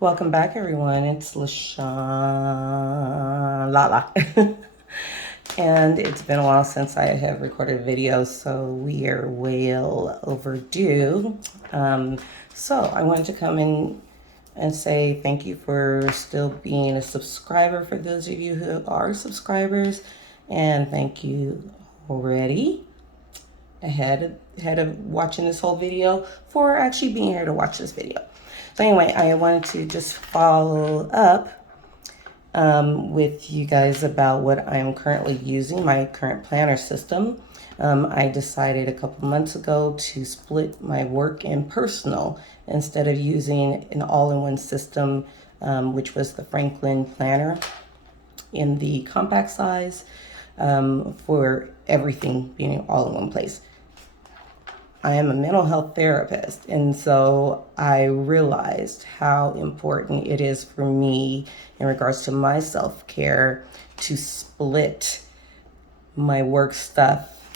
Welcome back, everyone. It's LaShawn Lala. And it's been a while since I have recorded a video, so we are well overdue. So I wanted to come in and say thank you for still being a subscriber for those of you who are subscribers, and thank you already ahead of watching this whole video for actually being here to watch this video. So anyway, I wanted to just follow up with you guys about what I'm currently using, my current planner system. I decided a couple months ago to split my work and personal instead of using an all-in-one system, which was the Franklin planner in the compact size, for everything being all in one place. I am a mental health therapist, and so I realized how important it is for me in regards to my self-care to split my work stuff.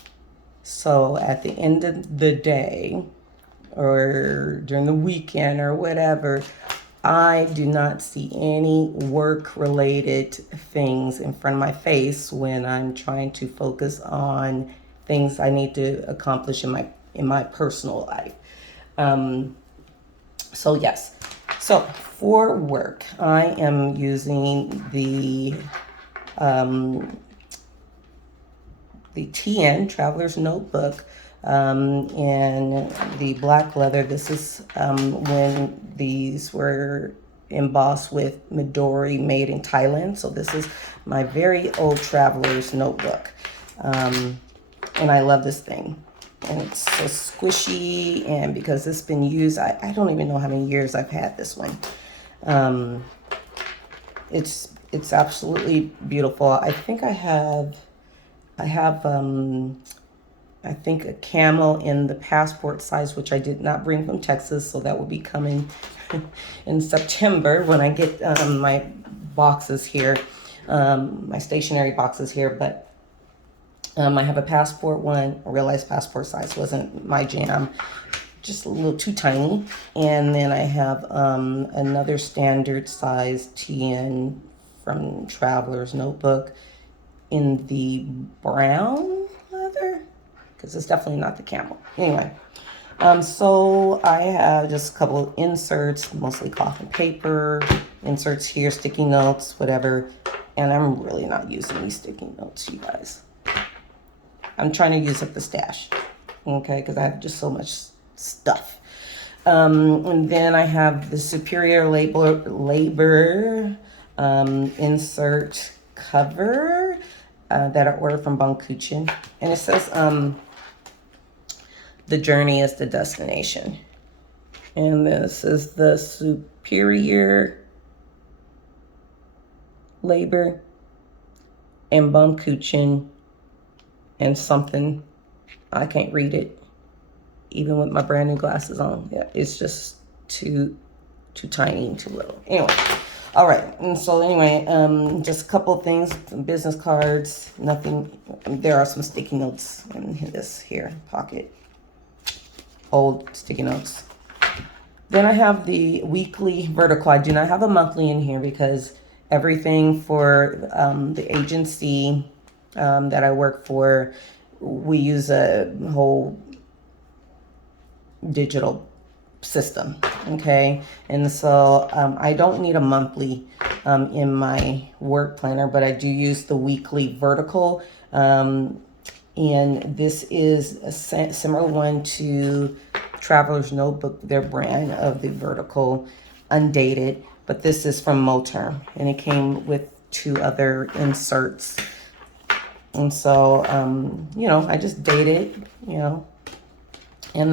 So at the end of the day or during the weekend or whatever, I do not see any work-related things in front of my face when I'm trying to focus on things I need to accomplish in my personal life. So yes, so for work, I am using the TN Traveler's Notebook in the black leather. This is when these were embossed with Midori, made in Thailand. So this is my very old Traveler's Notebook. And I love this thing. And it's so squishy, and because it's been used, I don't even know how many years I've had this one. It's absolutely beautiful. I think a camel in the passport size, which I did not bring from Texas, so that will be coming in September when I get my boxes here, my stationery boxes here. But I have a passport one. I realized passport size wasn't my jam, just a little too tiny. And then I have another standard size TN from Traveler's Notebook in the brown leather, because it's definitely not the camel. Anyway, so I have just a couple of inserts, mostly cloth and paper, inserts here, sticky notes, whatever. And I'm really not using these sticky notes, you guys. I'm trying to use up the stash, okay, because I have just so much stuff. And then I have the Superior Labor insert cover that I ordered from Bonkuchen. And it says, the journey is the destination. And this is the Superior Labor and Bonkuchen and something. I can't read it even with my brand new glasses on. Yeah, it's just too tiny and too little. Anyway, all right. And so anyway, just a couple of things, some business cards, nothing. There are some sticky notes in this here pocket, old sticky notes. Then I have the weekly vertical. I do not have a monthly in here because everything for the agency that I work for, we use a whole digital system, okay? And so I don't need a monthly in my work planner, but I do use the weekly vertical. And this is a similar one to Traveler's Notebook, their brand of the vertical, undated, but this is from Moterm, and it came with 2 other inserts. And so, I just date it, and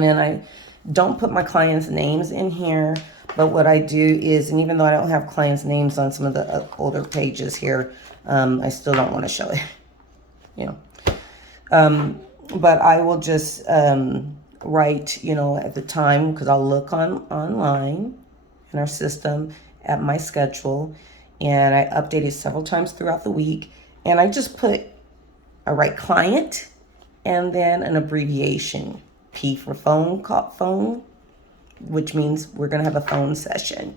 then I don't put my clients' names in here. But what I do is, and even though I don't have clients' names on some of the older pages here, I still don't want to show it, But I will just write, at the time, because I'll look online in our system at my schedule, and I update it several times throughout the week, and I just I write client and then an abbreviation, P for phone, which means we're going to have a phone session.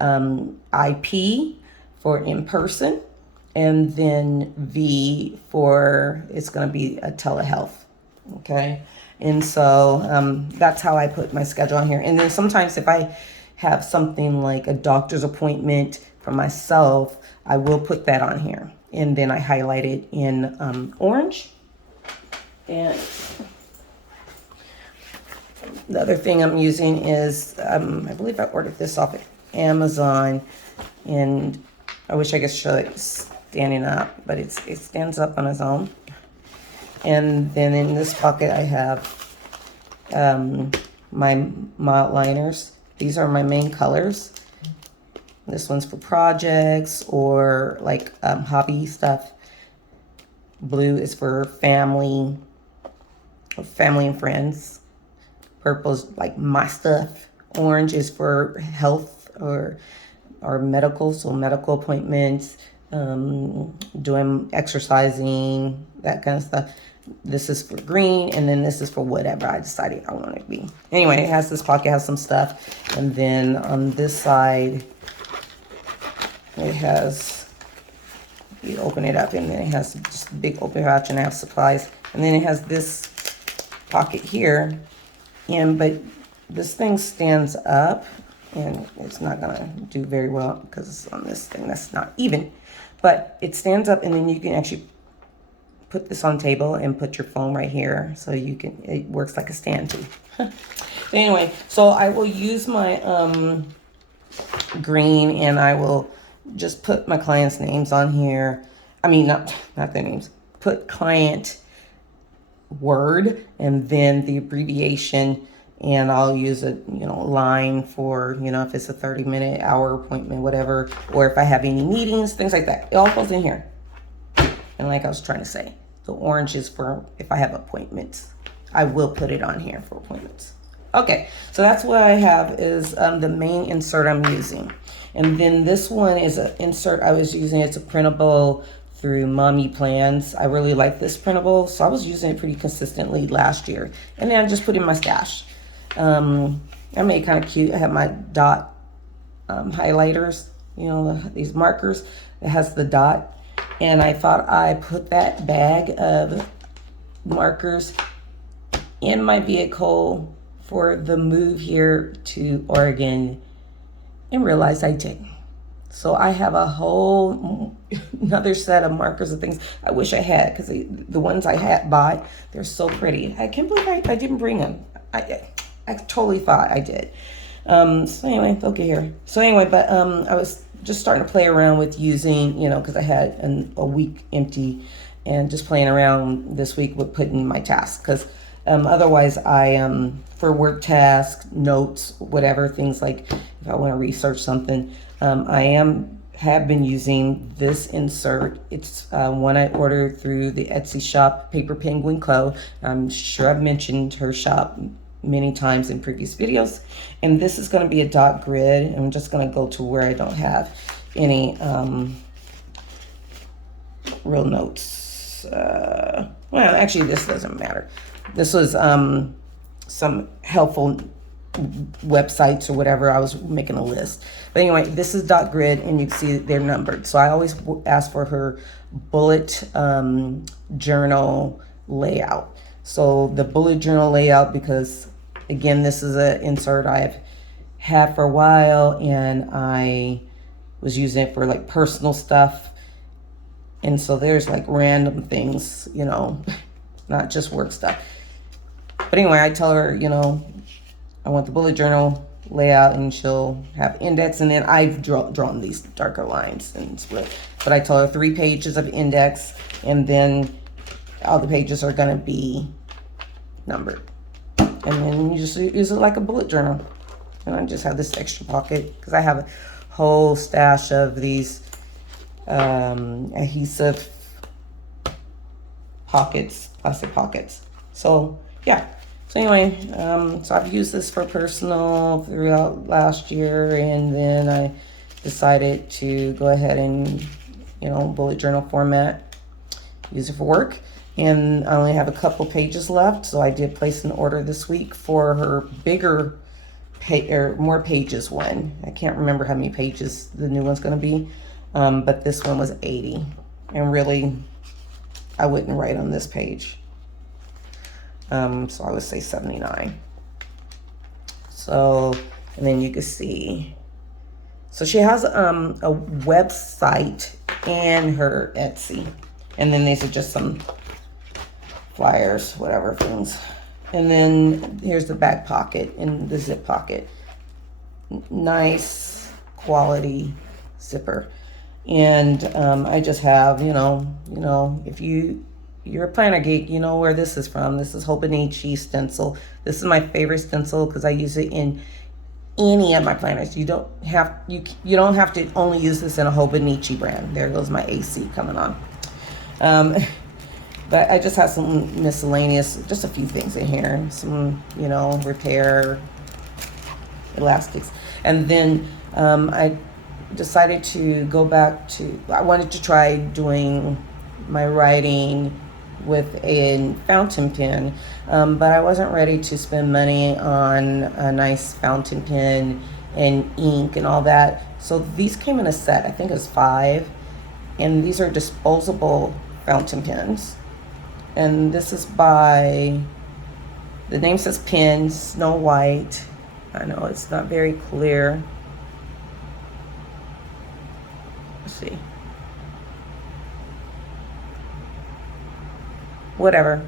IP for in person, and then V for it's going to be a telehealth. Okay. And so that's how I put my schedule on here. And then sometimes if I have something like a doctor's appointment for myself, I will put that on here. And then I highlight it in orange. And the other thing I'm using is, I believe I ordered this off of Amazon. And I wish I could show it standing up, but it stands up on its own. And then in this pocket, I have my outliners. These are my main colors. This one's for projects or like hobby stuff. Blue is for family and friends. Purple is like my stuff. Orange is for health or medical, so medical appointments, doing exercising, that kind of stuff. This is for green, and then this is for whatever I decided I want it to be. Anyway, it has this pocket, has some stuff, and then on this side, it has, you open it up, and then it has just a big open pouch, and I have supplies, and then it has this pocket here, but this thing stands up, and it's not gonna do very well because it's on this thing that's not even, but it stands up, and then you can actually put this on the table and put your phone right here, so you can, it works like a stand too. Anyway, so I will use my green, and I will just put my clients' names on here. I mean, not their names. Put client word and then the abbreviation, and I'll use a line for if it's a 30-minute, hour appointment, whatever, or if I have any meetings, things like that. It all goes in here. And like I was trying to say, the orange is for if I have appointments. I will put it on here for appointments. Okay, so that's what I have is the main insert I'm using. And then this one is an insert I was using. It's a printable through Mommy Plans. I really like this printable, so I was using it pretty consistently last year. And then I just put it in my stash. I made it kind of cute. I have my dot highlighters, these markers. It has the dot. And I thought I put that bag of markers in my vehicle for the move here to Oregon and realized I didn't. So I have a whole another set of markers and things I wish I had, because the ones I had bought, they're so pretty. I can't believe I didn't bring them. I totally thought I did. So anyway, they'll get here. So anyway, but I was just starting to play around with using, because I had a week empty, and just playing around this week with putting my tasks, because otherwise I for work tasks, notes, whatever, things like if I want to research something, I have been using this insert. It's one I ordered through the Etsy shop, Paper Penguin Co. I'm sure I've mentioned her shop many times in previous videos. And this is going to be a dot grid. I'm just going to go to where I don't have any real notes. Well, actually, this doesn't matter. This was some helpful websites or whatever. I was making a list. But anyway, this is dot grid, and you can see they're numbered. So I always ask for her bullet journal layout. So the bullet journal layout, because again, this is an insert I've had for a while, and I was using it for like personal stuff. And so there's like random things, not just work stuff. But anyway, I tell her, I want the bullet journal layout, and she'll have index, and then I've drawn these darker lines and split. But I tell her 3 pages of index, and then all the pages are going to be numbered. And then you just use it like a bullet journal. And I just have this extra pocket because I have a whole stash of these adhesive pockets, plastic pockets. So yeah. So anyway, so I've used this for personal throughout last year, and then I decided to go ahead and, bullet journal format, use it for work. And I only have a couple pages left, so I did place an order this week for her bigger or more pages one. I can't remember how many pages the new one's going to be, but this one was 80. And really, I wouldn't write on this page. So I would say 79. So, and then you can see, so she has a website and her Etsy. And then these are just some flyers, whatever things. And then here's the back pocket and the zip pocket. Nice quality zipper. And I just have, you know, if you're a planner geek, you know where this is from. This is Hobonichi stencil. This is my favorite stencil because I use it in any of my planners. You don't have to only use this in a Hobonichi brand. There goes my AC coming on. But I just have some miscellaneous, just a few things in here. Some, you know, repair elastics. And then I decided to go back to, I wanted to try doing my writing with a fountain pen, but I wasn't ready to spend money on a nice fountain pen and ink and all that. So these came in a set, I think it was 5, and these are disposable fountain pens. And this is by, the name says Pen Snow White. I know it's not very clear. Let's see. Whatever,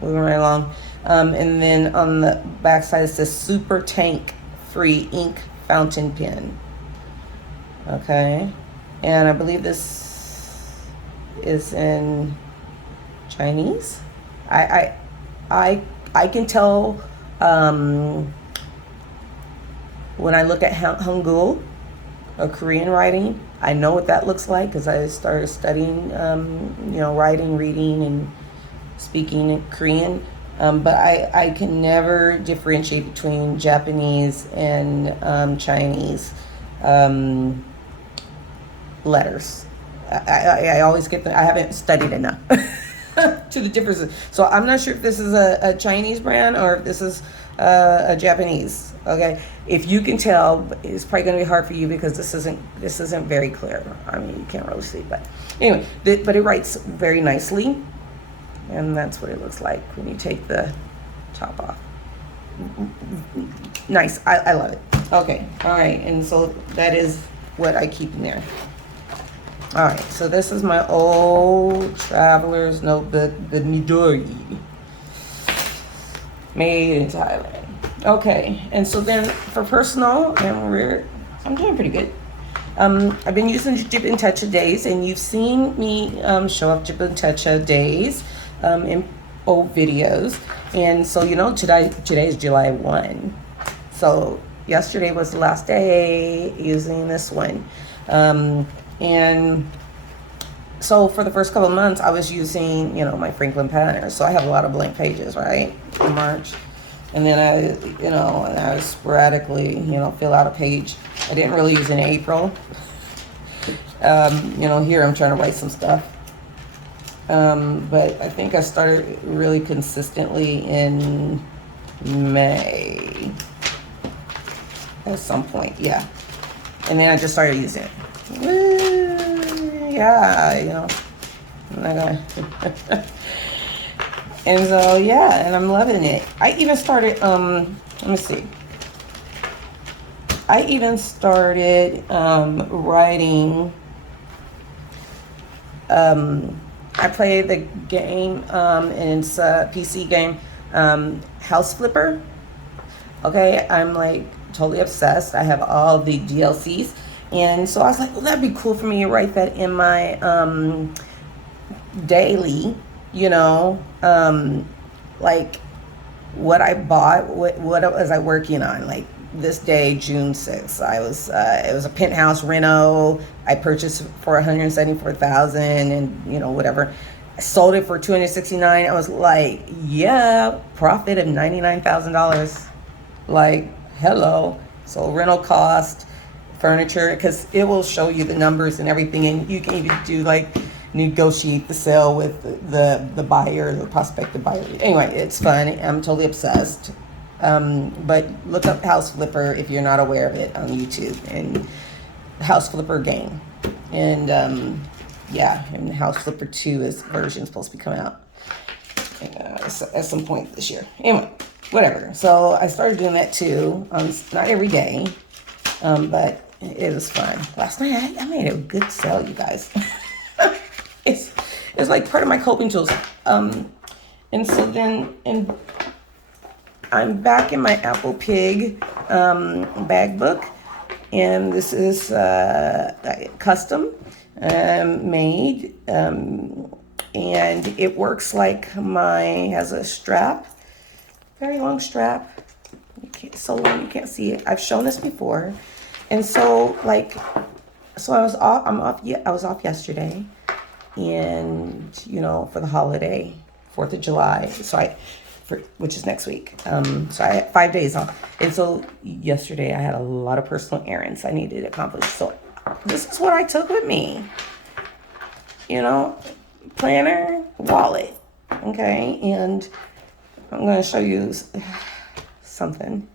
moving right along. And then on the back side it says Super Tank Free Ink Fountain Pen. Okay, and I believe this is in Chinese. I can tell when I look at Hangul, or Korean writing. I know what that looks like because I started studying, you know, writing, reading, and speaking in Korean. But I can never differentiate between Japanese and Chinese letters. I always get I haven't studied enough to the differences. So I'm not sure if this is a Chinese brand or if this is a Japanese. Okay, if you can tell, it's probably going to be hard for you because this isn't very clear. I mean, you can't really see, but anyway, but it writes very nicely, and that's what it looks like when you take the top off. Nice, I love it. Okay, all right, and so that is what I keep in there. All right, so this is my old traveler's notebook, the Midori, made in Thailand. Okay, and so then for personal, and I'm doing pretty good. I've been using Jib and Techa days, and you've seen me show off Jib and Techa days in old videos. And so, you know, today is July 1. So yesterday was the last day using this one. And so for the first couple of months, I was using, you know, my Franklin planner. So I have a lot of blank pages, right, in March. And then I would sporadically, you know, fill out a page. I didn't really use it in April. You know, here I'm trying to write some stuff. But I think I started really consistently in May at some point, yeah. And then I just started using it. Yeah, you know, I'm not gonna. And so, yeah, and I'm loving it. I even started, let me see. I even started writing, I play the game, and it's a PC game, House Flipper. Okay, I'm like totally obsessed. I have all the DLCs. And so I was like, well, that'd be cool for me to write that in my daily, you know, like what I bought, what was I working on, like this day, June 6th, it was a penthouse reno. I purchased for $174,000 and, you know, whatever. I sold it for $269. I was like, yeah, profit of $99,000. Like, hello. So rental cost, furniture, because it will show you the numbers and everything, and you can even do like negotiate the sale with the buyer, the prospective buyer. Anyway, it's fun. I'm totally obsessed. But look up House Flipper if you're not aware of it on YouTube, and House Flipper game. And yeah, and House Flipper 2 is version supposed to be coming out at some point this year. Anyway, whatever. So I started doing that too. Not every day, but it was fun. Last night I made a good sale, you guys. it's like part of my coping tools. And so then, and I'm back in my Apple Pig bag book, and this is custom made, and it works like has a strap, very long strap. So long you can't see it. I've shown this before, and so I was off. I was off yesterday, and for the holiday, 4th of July. So which is next week. So I had 5 days off. And so yesterday I had a lot of personal errands I needed to accomplish. So this is what I took with me. Planner, wallet. Okay. And I'm going to show you something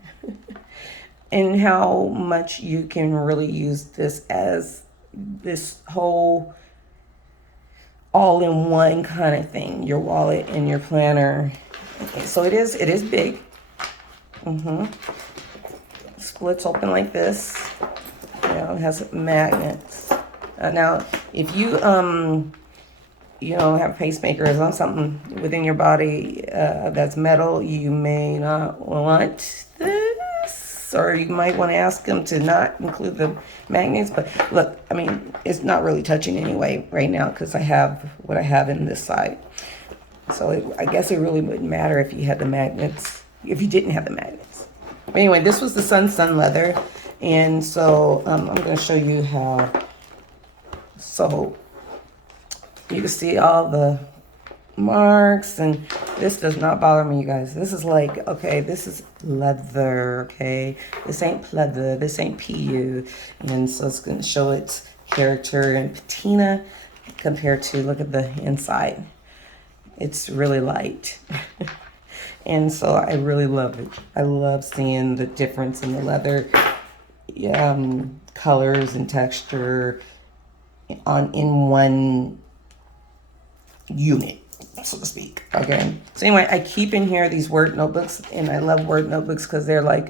and how much you can really use this as this whole all-in-one kind of thing, your wallet and your planner. Okay, so it is big. Splits open like this. It has magnets. Now, if you have pacemakers on something within your body that's metal, you may not want this, or you might want to ask them to not include the magnets. But look, I mean, it's not really touching anyway right now because I have what I have in this side. So I guess it really wouldn't matter if you had the magnets, if you didn't have the magnets. But anyway, this was the sun leather. And so I'm going to show you how. So you can see all the marks, and this does not bother me, you guys. This is okay, this is leather, okay? This ain't pleather, this ain't PU. And so it's going to show its character and patina compared to, look at the inside. It's really light. And so I really love it. I love seeing the difference in the leather colors and texture in one unit, so to speak. Okay. So anyway, I keep in here these word notebooks, and I love word notebooks because they're they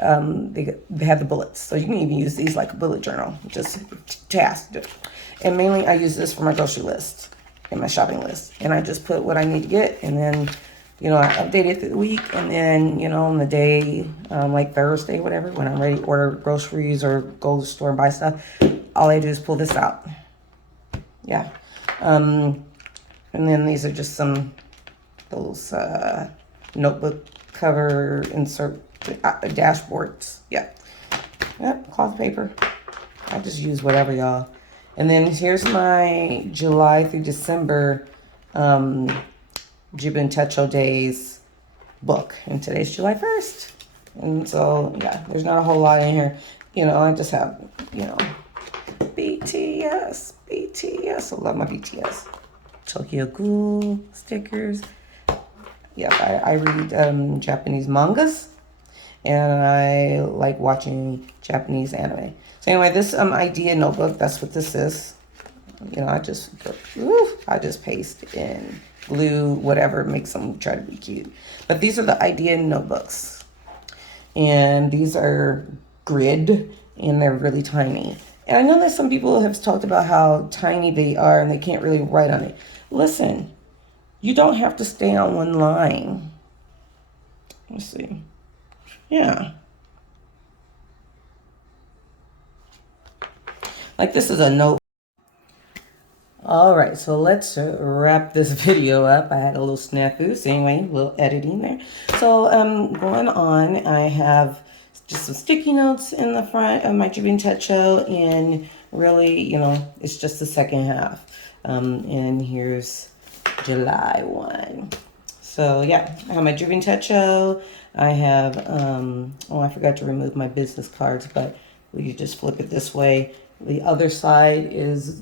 have the bullets. So you can even use these like a bullet journal, just task. And mainly I use this for my grocery list and my shopping list. And I just put what I need to get, and then, I update it through the week. And then, on the day, like Thursday, whatever, when I'm ready to order groceries or go to the store and buy stuff, all I do is pull this out. Yeah. And then these are just those notebook cover insert dashboards. Yeah. Yep, cloth paper. I just use whatever, y'all. And then here's my July through December Jib and Techo Days book. And today's July 1st. And so, yeah, there's not a whole lot in here. I just have, BTS. I love my BTS. Tokyo Ghoul stickers. Yeah, I read Japanese mangas. And I like watching Japanese anime. So anyway, this idea notebook, that's what this is. I just paste in glue, whatever makes them try to be cute. But these are the idea notebooks. And these are grid, and they're really tiny. And I know that some people have talked about how tiny they are and they can't really write on it. Listen, you don't have to stay on one line. Let's see. Yeah. Like this is a note. All right, so let's wrap this video up. I had a little snafu, so anyway, a little editing there. So going on, I have just some sticky notes in the front of my Driven Techo, and really, it's just the second half. And here's July 1. So yeah, I have my Driven Techo. I have, I forgot to remove my business cards, but you just flip it this way. The other side is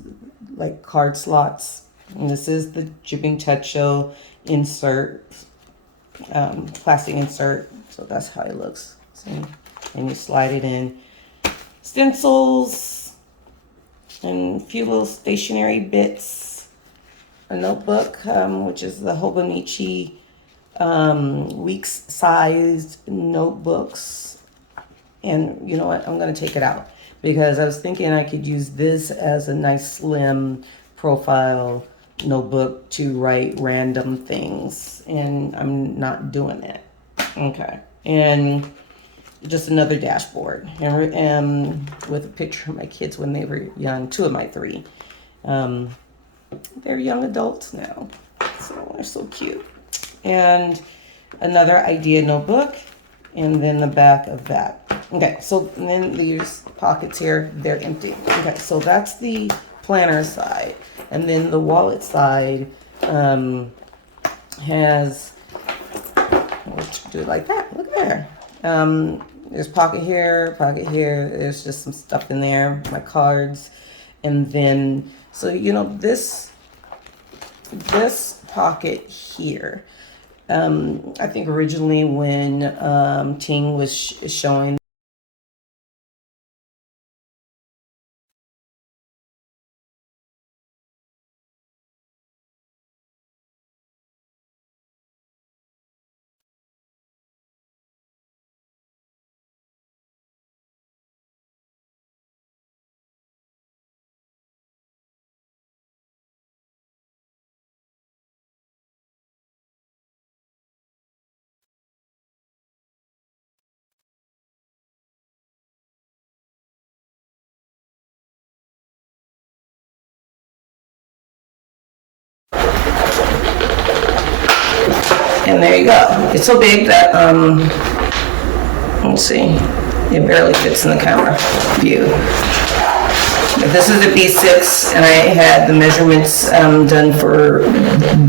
like card slots. And this is the Driven Techo insert plastic insert. So that's how it looks. See? And you slide it in. Stencils and a few little stationery bits. A notebook, which is the Hobonichi weeks sized notebooks. And you know what? I'm going to take it out because I was thinking I could use this as a nice slim profile notebook to write random things, and I'm not doing that. Okay. And just another dashboard, and with a picture of my kids when they were young, two of my three. They're young adults now, so they're so cute. And another idea notebook, and then the back of that. Okay, so then these pockets here, they're empty. Okay, so that's the planner side. And then the wallet side has, let's do it like that. Look there. There's pocket here, there's just some stuff in there, my cards. And then, so you know, this pocket here, I think originally when Ting was showing and there you go. It's so big that, let's see, it barely fits in the camera view. But this is a B6, and I had the measurements done for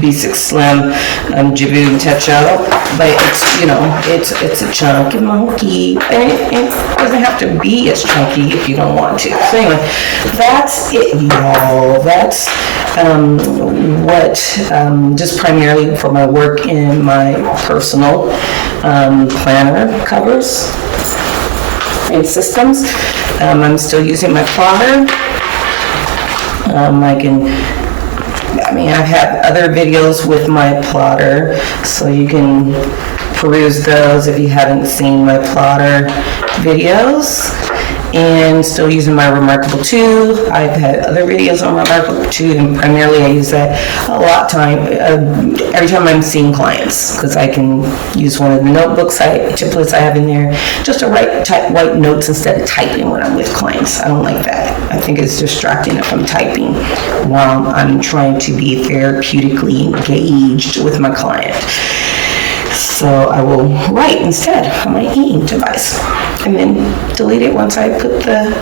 B6 Slim Jibu Techo, but it's, you know, it's a chunky monkey, and it doesn't have to be as chunky if you don't want to. So anyway, that's it, y'all. That's what, just primarily for my work in my personal planner covers and systems. I'm still using my plotter. I've had other videos with my plotter, so you can peruse those if you haven't seen my plotter videos. And still using my Remarkable 2. I've had other videos on Remarkable 2, and primarily I use that a lot every time I'm seeing clients, because I can use one of the notebooks, templates I have in there, just to write notes instead of typing when I'm with clients. I don't like that. I think it's distracting if I'm typing while I'm trying to be therapeutically engaged with my client. So I will write instead on my e-ink device, and then delete it once I put the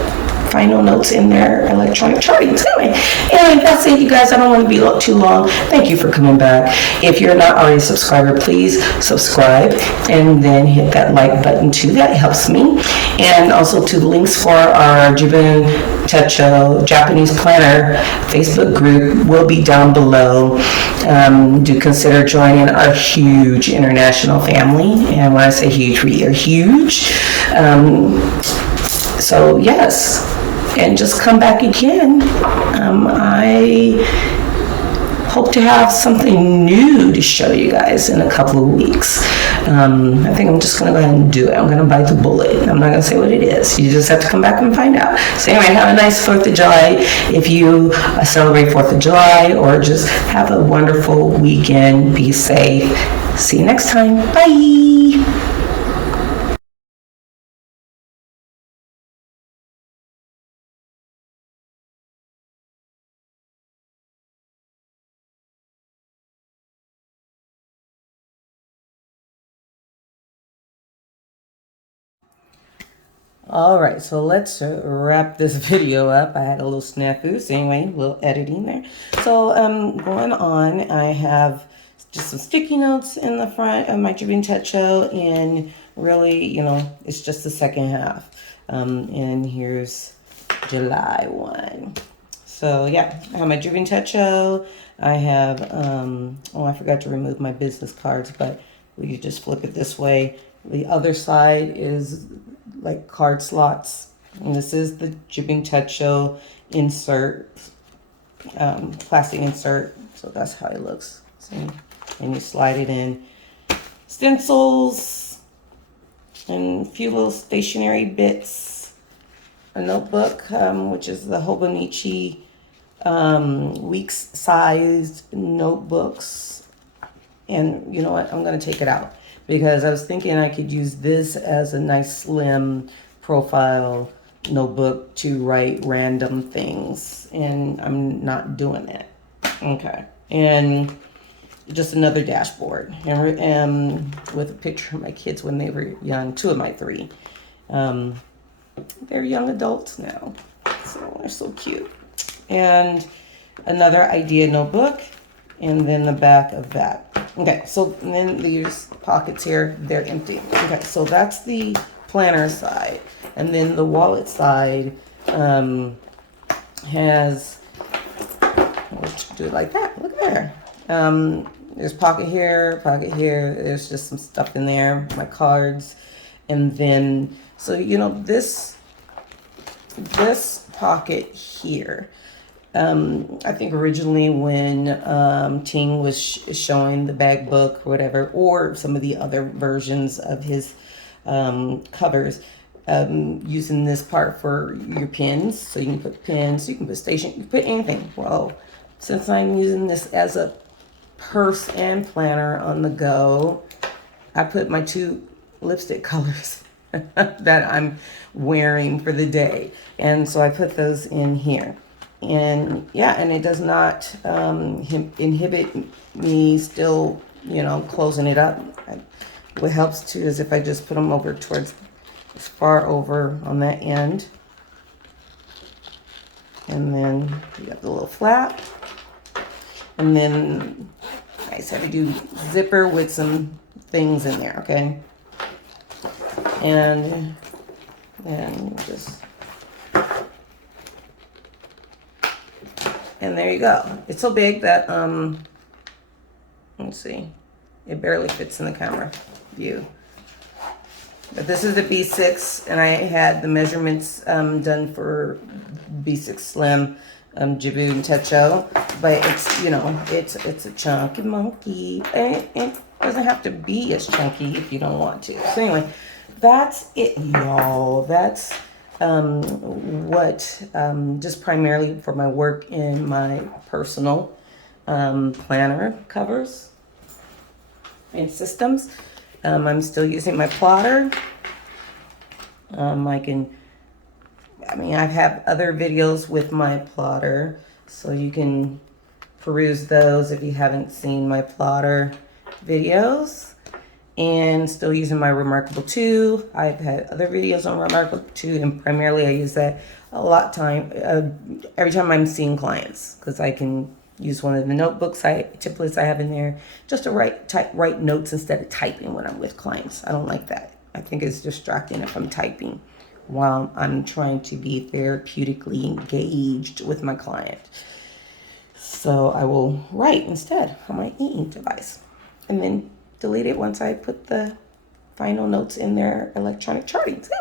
final notes in their electronic charting. So anyway, that's it, you guys. I don't want to be too long. Thank you for coming back. If you're not already a subscriber, please subscribe and then hit that like button too. That helps me. And also to the links for our Jibun Techo Japanese Planner Facebook group will be down below. Do consider joining our huge international family. And when I say huge, we are huge. So yes, and just come back again. I hope to have something new to show you guys in a couple of weeks. I think I'm just going to go ahead and do it. I'm going to bite the bullet. I'm not going to say what it is. You just have to come back and find out. So anyway, have a nice 4th of July if you celebrate 4th of July, or just have a wonderful weekend. Be safe. See you next time. Bye. All right, so let's wrap this video up. I had a little snafu, so anyway, a little editing there. So going on, I have just some sticky notes in the front of my Jibun Techo, and really, you know, it's just the second half. And here's July 1. So yeah, I have my Jibun Techo. I have, I forgot to remove my business cards, but You just flip it this way. The other side is like card slots. And this is the Jibbing Techo insert, plastic insert. So that's how it looks. See? And you slide it in. Stencils and a few little stationery bits. A notebook, which is the Hobonichi weeks sized notebooks. And you know what? I'm going to take it out because I was thinking I could use this as a nice slim profile notebook to write random things, and I'm not doing that. Okay. And just another dashboard, and with a picture of my kids when they were young, 2 of my 3. They're young adults now, so they're so cute. And another idea notebook, and then the back of that. Okay, so then these pockets here, they're empty. Okay, so that's the planner side. And then the wallet side has, let's do it like that. Look there. There's pocket here, There's just some stuff in there, my cards. And then, so, you know, this pocket here, I think originally when Ting was showing the bag book or whatever, or some of the other versions of his covers, using this part for your pins. So you can put pins, you can put you can put anything. Well, since I'm using this as a purse and planner on the go, I put my 2 lipstick colors that I'm wearing for the day. And so I put those in here. And yeah, and it does not inhibit me still, you know, closing it up. What helps too is if I just put them over towards, as far over on that end. And then you got the little flap. And then I just have to do zipper with some things in there, okay? And then just, and there you go. It's so big that, let's see, it barely fits in the camera view. But this is the B6, and I had the measurements done for B6 Slim, Jibbing Techo. But it's, you know, it's a chunky monkey. And it doesn't have to be as chunky if you don't want to. So anyway, that's it, y'all. That's what, just primarily for my work in my personal planner covers and systems. I'm still using my plotter. I have other videos with my plotter, so you can peruse those if you haven't seen my plotter videos. And still using my Remarkable 2. I've had other videos on Remarkable 2, and primarily I use that a lot every time I'm seeing clients, because I can use one of the notebooks templates I have in there just to write notes instead of typing when I'm with clients. I don't like that. I think it's distracting if I'm typing while I'm trying to be therapeutically engaged with my client. So I will write instead on my e-ink device, and then delete it once I put the final notes in their electronic charting. So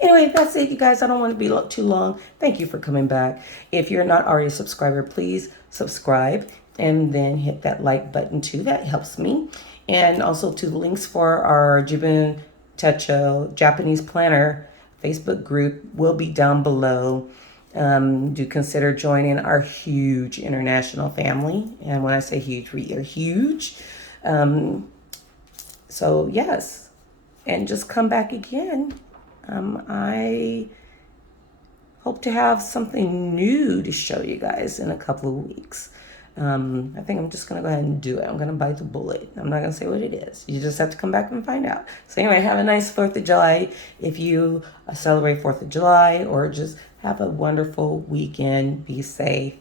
anyway, that's it, you guys. I don't want to be too long. Thank you for coming back. If you're not already a subscriber, please subscribe and then hit that like button too. That helps me. And also to the links for our Jibbing Techo Japanese Planner Facebook group will be down below. Do consider joining our huge international family. And when I say huge, we are huge. So yes, and just come back again. I hope to have something new to show you guys in a couple of weeks. I think I'm just going to go ahead and do it. I'm going to bite the bullet. I'm not going to say what it is. You just have to come back and find out. So anyway, have a nice 4th of July if you celebrate 4th of July, or just have a wonderful weekend. Be safe.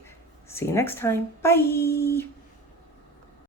See you next time. Bye.